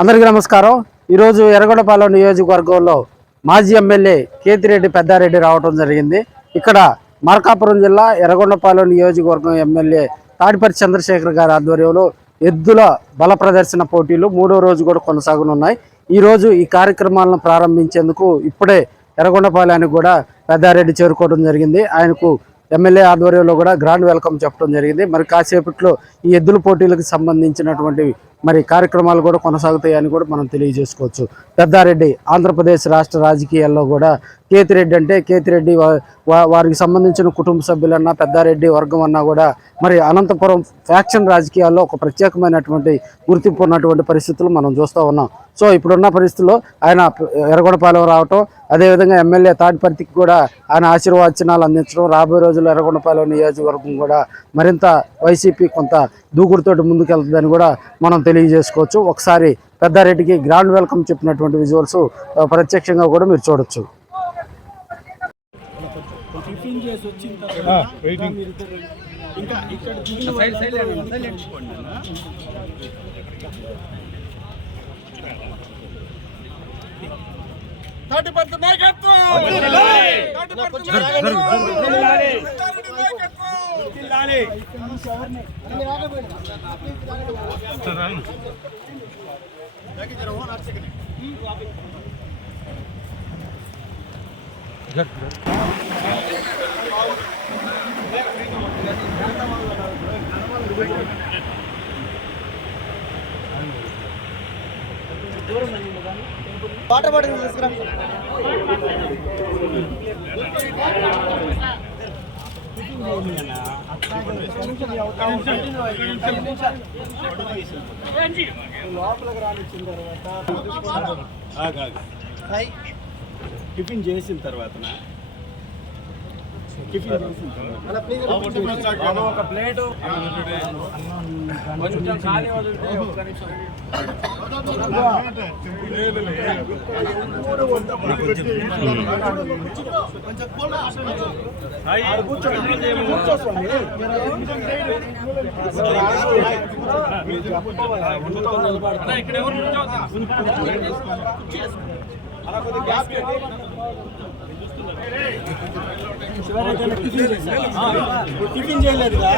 అందరికీ నమస్కారం. ఈరోజు ఎర్రగొండపాలెం నియోజకవర్గంలో మాజీ ఎమ్మెల్యే కేతిరెడ్డి పెద్దారెడ్డి రావడం జరిగింది. ఇక్కడ మార్కాపురం జిల్లా ఎర్రగొండపాలెం నియోజకవర్గం ఎమ్మెల్యే తాడిపర్తి చంద్రశేఖర్ గారి ఆధ్వర్యంలో ఎద్దుల బల ప్రదర్శన పోటీలు 3వ రోజు కూడా కొనసాగనున్నాయి. ఈరోజు ఈ కార్యక్రమాలను ప్రారంభించేందుకు ఇప్పుడే ఎర్రగొండపాలెనికి కూడా పెద్దారెడ్డి చేరుకోవడం జరిగింది. ఆయనకు ఎమ్మెల్యే ఆధ్వర్యంలో కూడా గ్రాండ్ వెల్కమ్ చెప్పడం జరిగింది. మరి కాసేపట్లో ఈ ఎద్దుల పోటీలకు సంబంధించినటువంటి కార్యక్రమాలు కూడా కొనసాగుతాయని కూడా మనం తెలియజేసుకోవచ్చు. పెద్దారెడ్డి ఆంధ్రప్రదేశ్ రాష్ట్ర రాజకీయాల్లో కూడా కేతిరెడ్డి అంటే కేతిరెడ్డి వారికి సంబంధించిన కుటుంబ సభ్యులన్నా పెద్దారెడ్డి వర్గం అన్నా కూడా మరి అనంతపురం ఫ్యాక్షన్ రాజకీయాల్లో ఒక ప్రత్యేకమైనటువంటి గుర్తింపు ఉన్నటువంటి పరిస్థితులు మనం చూస్తూ ఉన్నాం. సో ఇప్పుడున్న పరిస్థితుల్లో ఆయన ఎర్రగొండపాలెం రావటం, అదేవిధంగా ఎమ్మెల్యే తాడిపర్తికి కూడా ఆయన ఆశీర్వచనాలు అందించడం, రాబోయే రోజుల్లో ఎర్రగొండపాలెం నియోజకవర్గం కూడా మరింత వైసీపీ కొంత దూకుడుతోటి ముందుకెళ్తుందని కూడా మనం తెలియజేసుకోవచ్చు. ఒకసారి పెద్దారెడ్డికి గ్రాండ్ వెల్కమ్ చెప్పినటువంటి విజువల్స్ ప్రత్యక్షంగా కూడా మీరు చూడొచ్చు. తాడిపర్తి నాయకత్వం వాటర్ బాటిల్ తీసుకురా. లోపలికి రానిచ్చిన తర్వాత టిఫిన్ చేసిన తర్వాత ఒక ప్లేటు కొంచెం ఖాళీ వదిలితే ఒక్క నిమిషం. ఇక్కడ ఎవరు అలా కొద్దిగా గ్యాప్ టిఫిన్ చేయలేదుగా.